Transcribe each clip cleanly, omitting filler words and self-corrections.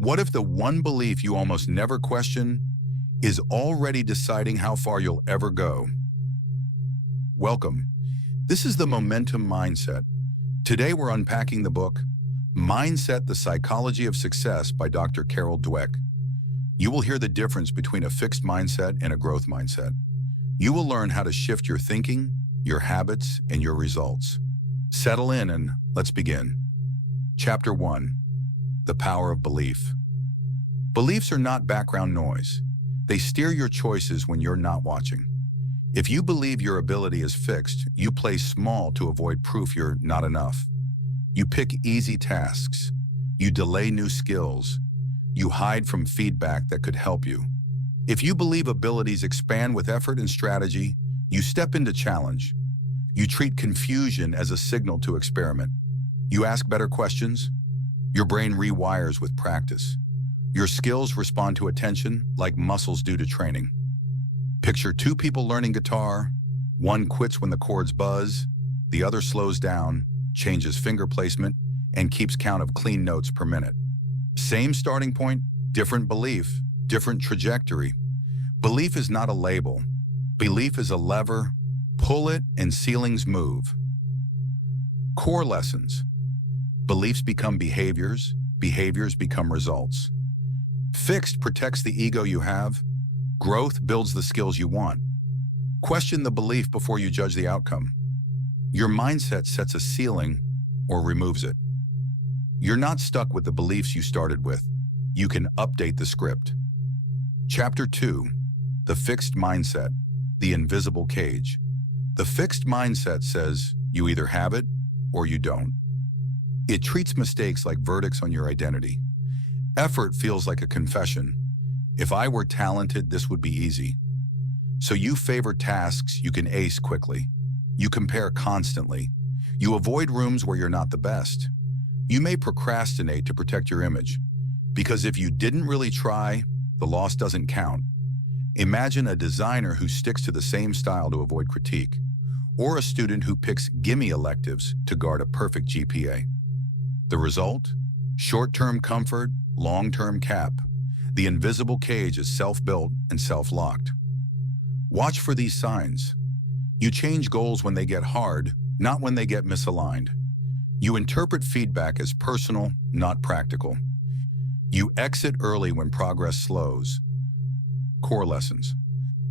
What if the one belief you almost never question is already deciding how far you'll ever go? Welcome. This is the Momentum Mindset. Today we're unpacking the book, Mindset: The Psychology of Success by Dr. Dweck. You will hear the difference between a fixed mindset and a growth mindset. You will learn how to shift your thinking, your habits, and your results. Settle in and let's begin. Chapter 1. The Power of Belief. Beliefs are not background noise. They steer your choices when you're not watching. If you believe your ability is fixed, you play small to avoid proof you're not enough. You pick easy tasks. You delay new skills. You hide from feedback that could help you. If you believe abilities expand with effort and strategy, you step into challenge. You treat confusion as a signal to experiment. You ask better questions. Your brain rewires with practice. Your skills respond to attention like muscles do to training. Picture two people learning guitar. One quits when the chords buzz. The other slows down, changes finger placement, and keeps count of clean notes per minute. Same starting point, different belief, different trajectory. Belief is not a label. Belief is a lever. Pull it and ceilings move. Core lessons. Beliefs become behaviors. Behaviors become results. Fixed protects the ego you have. Growth builds the skills you want. Question the belief before you judge the outcome. Your mindset sets a ceiling or removes it. You're not stuck with the beliefs you started with. You can update the script. Chapter 2. The Fixed Mindset. The Invisible Cage. The fixed mindset says you either have it or you don't. It treats mistakes like verdicts on your identity. Effort feels like a confession. If I were talented, this would be easy. So you favor tasks you can ace quickly. You compare constantly. You avoid rooms where you're not the best. You may procrastinate to protect your image, because if you didn't really try, the loss doesn't count. Imagine a designer who sticks to the same style to avoid critique, or a student who picks gimme electives to guard a perfect GPA. The result? Short-term comfort, long-term cap. The invisible cage is self-built and self-locked. Watch for these signs. You change goals when they get hard, not when they get misaligned. You interpret feedback as personal, not practical. You exit early when progress slows. Core lessons.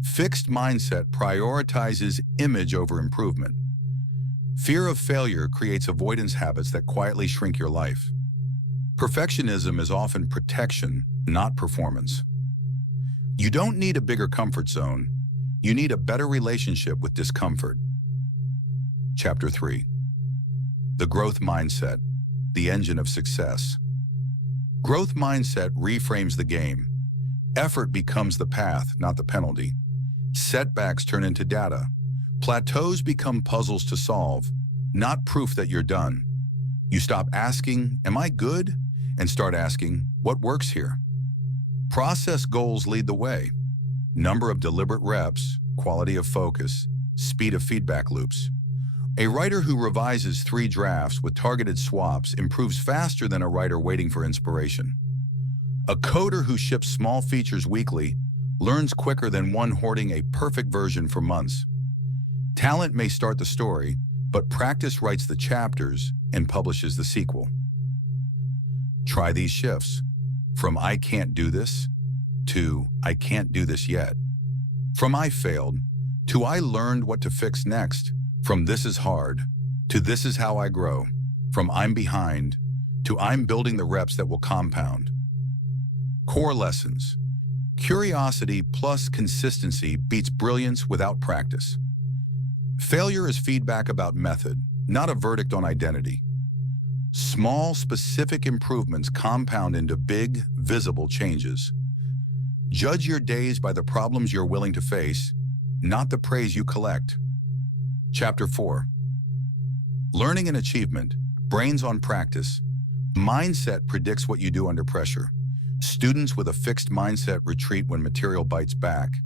Fixed mindset prioritizes image over improvement. Fear of failure creates avoidance habits that quietly shrink your life. Perfectionism is often protection, not performance. You don't need a bigger comfort zone. You need a better relationship with discomfort. Chapter 3. The Growth Mindset. The Engine of Success. Growth mindset reframes the game. Effort becomes the path, not the penalty. Setbacks turn into data. Plateaus become puzzles to solve, not proof that you're done. You stop asking, "Am I good?" and start asking, "What works here?" Process goals lead the way. Number of deliberate reps, quality of focus, speed of feedback loops. A writer who revises 3 drafts with targeted swaps improves faster than a writer waiting for inspiration. A coder who ships small features weekly learns quicker than one hoarding a perfect version for months. Talent may start the story, but practice writes the chapters and publishes the sequel. Try these shifts. From "I can't do this" to "I can't do this yet." From "I failed" to "I learned what to fix next." From "This is hard" to "This is how I grow." From "I'm behind" to "I'm building the reps that will compound." Core lessons. Curiosity plus consistency beats brilliance without practice. Failure is feedback about method, not a verdict on identity. Small, specific improvements compound into big, visible changes. Judge your days by the problems you're willing to face, not the praise you collect. Chapter 4. Learning and Achievement. Brains on Practice. Mindset predicts what you do under pressure. Students with a fixed mindset retreat when material bites back.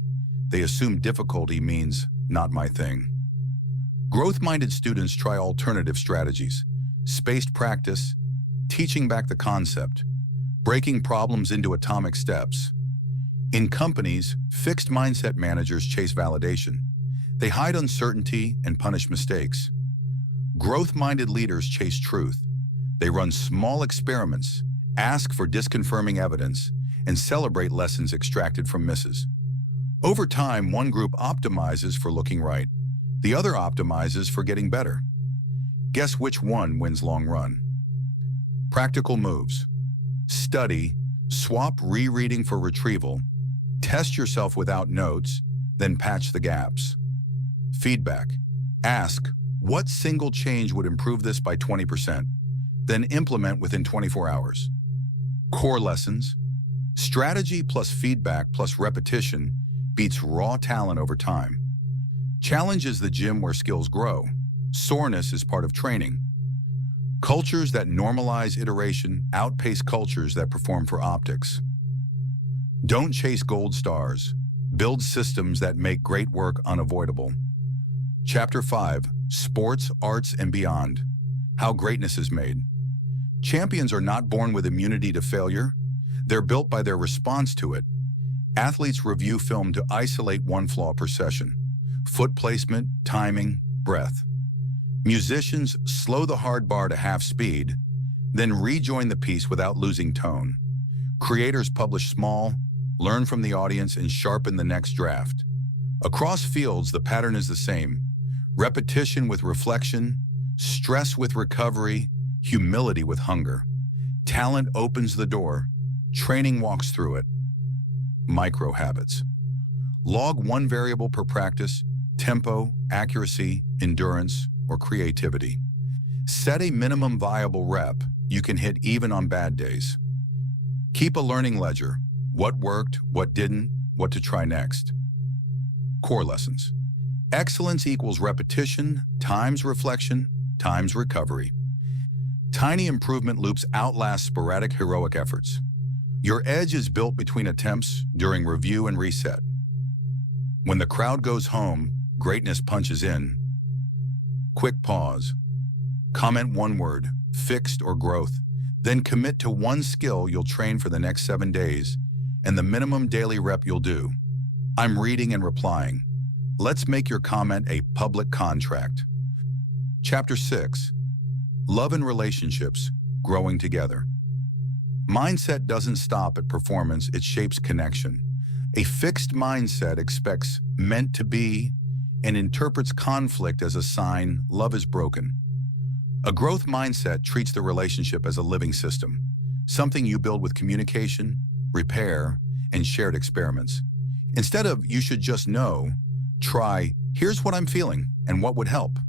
They assume difficulty means "not my thing." Growth-minded students try alternative strategies, spaced practice, teaching back the concept. Breaking problems into atomic steps. In companies, fixed mindset managers chase validation. They hide uncertainty and punish mistakes. Growth-minded leaders chase truth. They run small experiments, ask for disconfirming evidence, and celebrate lessons extracted from misses. Over time, one group optimizes for looking right. The other optimizes for getting better. Guess which one wins long run? Practical moves. Study, swap rereading for retrieval, test yourself without notes, then patch the gaps. Feedback. Ask, what single change would improve this by 20%? Then implement within 24 hours. Core lessons. Strategy plus feedback plus repetition beats raw talent over time. Challenge is the gym where skills grow. Soreness is part of training. Cultures that normalize iteration outpace cultures that perform for optics. Don't chase gold stars. Build systems that make great work unavoidable. Chapter 5, Sports, Arts, and Beyond. How Greatness is Made. Champions are not born with immunity to failure. They're built by their response to it. Athletes review film to isolate one flaw per session. Foot placement, timing, breath. Musicians slow the hard bar to half speed, then rejoin the piece without losing tone. Creators publish small, learn from the audience, and sharpen the next draft. Across fields, the pattern is the same. Repetition with reflection, stress with recovery, humility with hunger. Talent opens the door. Training walks through it. Micro habits. Log one variable per practice: tempo, accuracy, endurance, or creativity. Set a minimum viable rep you can hit even on bad days. Keep a learning ledger: what worked, what didn't, what to try next. Core lessons. Excellence equals repetition times reflection times recovery. Tiny improvement loops outlast sporadic heroic efforts. Your edge is built between attempts during review and reset. When the crowd goes home, greatness punches in. Quick pause. Comment one word, fixed or growth. Then commit to one skill you'll train for the next 7 days and the minimum daily rep you'll do. I'm reading and replying. Let's make your comment a public contract. Chapter 6. Love and Relationships, Growing Together. Mindset doesn't stop at performance, it shapes connection. A fixed mindset expects meant to be and interprets conflict as a sign love is broken. A growth mindset treats the relationship as a living system, something you build with communication, repair, and shared experiments. Instead of "you should just know," try "here's what I'm feeling and what would help."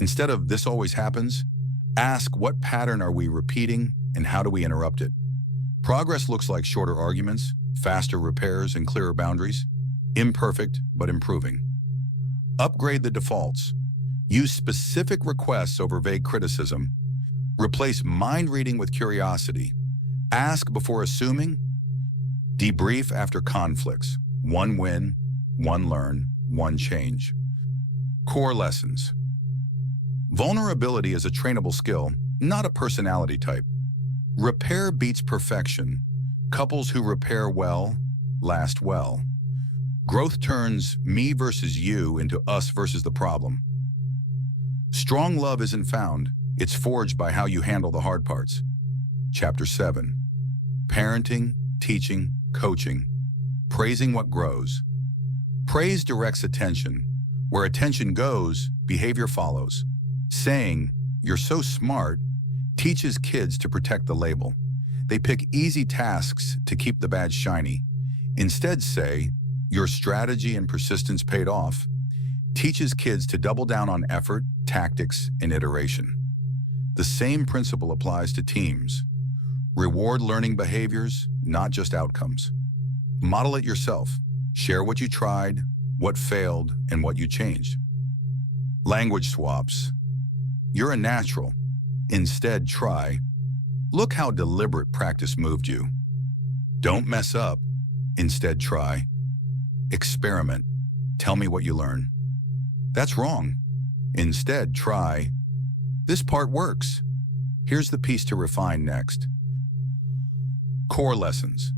Instead of "this always happens," ask "what pattern are we repeating and how do we interrupt it?" Progress looks like shorter arguments, faster repairs, and clearer boundaries. Imperfect, but improving. Upgrade the defaults. Use specific requests over vague criticism. Replace mind reading with curiosity. Ask before assuming. Debrief after conflicts. One win, one learn, one change. Core lessons. Vulnerability is a trainable skill, not a personality type. Repair beats perfection. Couples who repair well last well. Growth turns me versus you into us versus the problem. Strong love isn't found, it's forged by how you handle the hard parts. Chapter 7. Parenting, Teaching, Coaching, Praising What Grows. Praise directs attention. Where attention goes, behavior follows. Saying, "You're so smart," teaches kids to protect the label. They pick easy tasks to keep the badge shiny. Instead say, "Your strategy and persistence paid off," teaches kids to double down on effort, tactics, and iteration. The same principle applies to teams. Reward learning behaviors, not just outcomes. Model it yourself. Share what you tried, what failed, and what you changed. Language swaps. "You're a natural." Instead, try, "Look how deliberate practice moved you." Don't mess up. Instead, try, "Experiment. Tell me what you learn." That's wrong. Instead, try, "This part works. Here's the piece to refine next." Core lessons.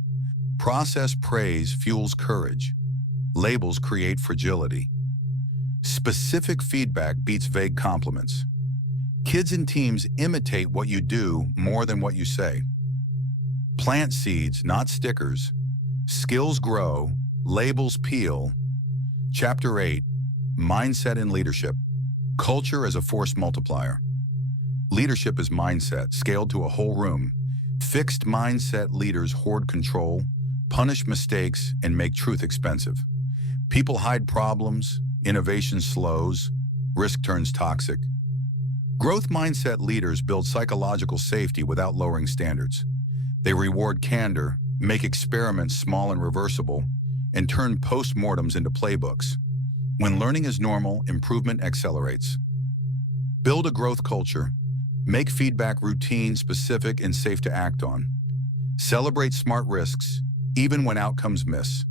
Process praise fuels courage. Labels create fragility. Specific feedback beats vague compliments. Kids and teams imitate what you do more than what you say. Plant seeds, not stickers. Skills grow, labels peel. Chapter 8, Mindset and Leadership. Culture as a force multiplier. Leadership is mindset, scaled to a whole room. Fixed mindset leaders hoard control, punish mistakes, and make truth expensive. People hide problems, innovation slows, risk turns toxic. Growth mindset leaders build psychological safety without lowering standards. They reward candor, make experiments small and reversible, and turn postmortems into playbooks. When learning is normal, improvement accelerates. Build a growth culture. Make feedback routine, specific, and safe to act on. Celebrate smart risks, even when outcomes miss.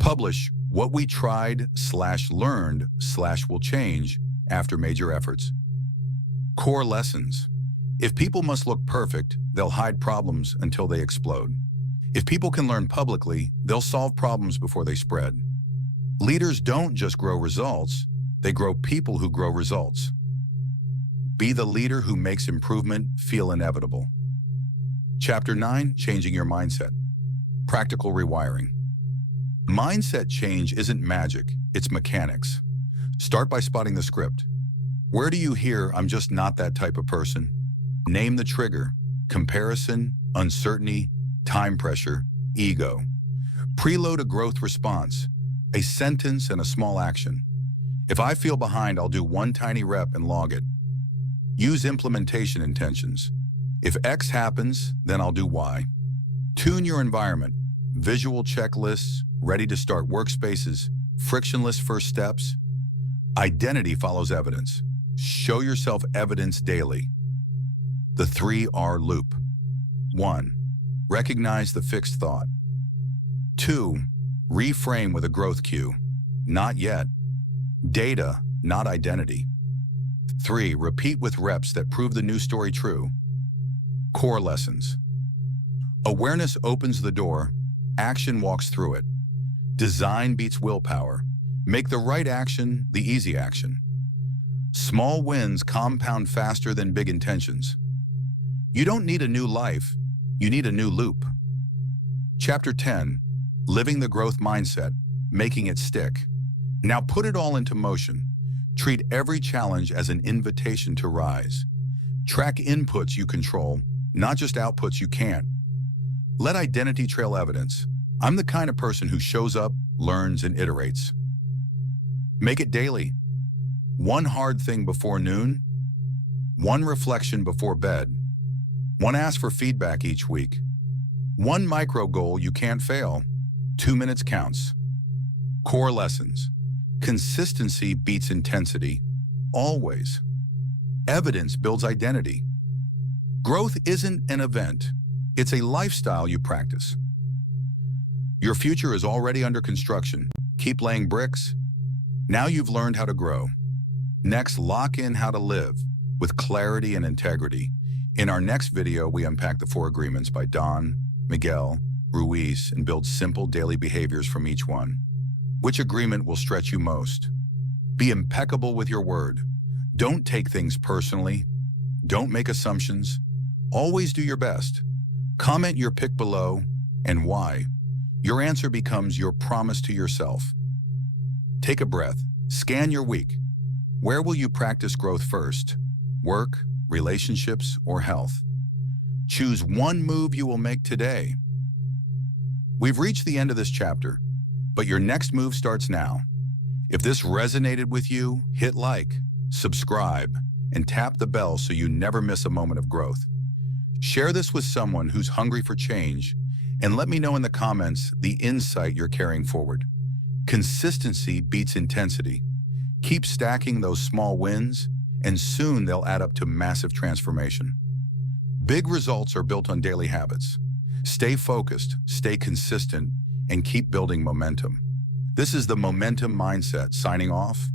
Publish what we tried/learned/will change after major efforts. Core lessons. If people must look perfect, they'll hide problems until they explode. If people can learn publicly, they'll solve problems before they spread. Leaders don't just grow results, they grow people who grow results. Be the leader who makes improvement feel inevitable. Chapter 9, Changing Your Mindset. Practical rewiring. Mindset change isn't magic, it's mechanics. Start by spotting the script. Where do you hear, "I'm just not that type of person"? Name the trigger: comparison, uncertainty, time pressure, ego. Preload a growth response, a sentence and a small action. If I feel behind, I'll do one tiny rep and log it. Use implementation intentions. If X happens, then I'll do Y. Tune your environment. Visual checklists, ready to start workspaces, frictionless first steps. Identity follows evidence. Show yourself evidence daily. The 3R loop. 1. Recognize the fixed thought. 2. Reframe with a growth cue. Not yet. Data, not identity. 3. Repeat with reps that prove the new story true. Core lessons. Awareness opens the door, action walks through it. Design beats willpower. Make the right action the easy action. Small wins compound faster than big intentions. You don't need a new life, you need a new loop. Chapter 10, Living the Growth Mindset, Making It Stick. Now put it all into motion. Treat every challenge as an invitation to rise. Track inputs you control, not just outputs you can't. Let identity trail evidence. I'm the kind of person who shows up, learns, and iterates. Make it daily. One hard thing before noon, one reflection before bed, one ask for feedback each week, one micro goal you can't fail, 2 minutes counts. Core lessons. Consistency beats intensity, always. Evidence builds identity. Growth isn't an event, it's a lifestyle you practice. Your future is already under construction. Keep laying bricks. Now you've learned how to grow. Next, lock in how to live with clarity and integrity. In our next video, we unpack the 4 agreements by Don, Miguel, Ruiz, and build simple daily behaviors from each one. Which agreement will stretch you most? Be impeccable with your word. Don't take things personally. Don't make assumptions. Always do your best. Comment your pick below and why. Your answer becomes your promise to yourself. Take a breath. Scan your week. Where will you practice growth first? Work, relationships, or health? Choose one move you will make today. We've reached the end of this chapter, but your next move starts now. If this resonated with you, hit like, subscribe, and tap the bell so you never miss a moment of growth. Share this with someone who's hungry for change, and let me know in the comments the insight you're carrying forward. Consistency beats intensity. Keep stacking those small wins, and soon they'll add up to massive transformation. Big results are built on daily habits. Stay focused, stay consistent, and keep building momentum. This is the Momentum Mindset signing off.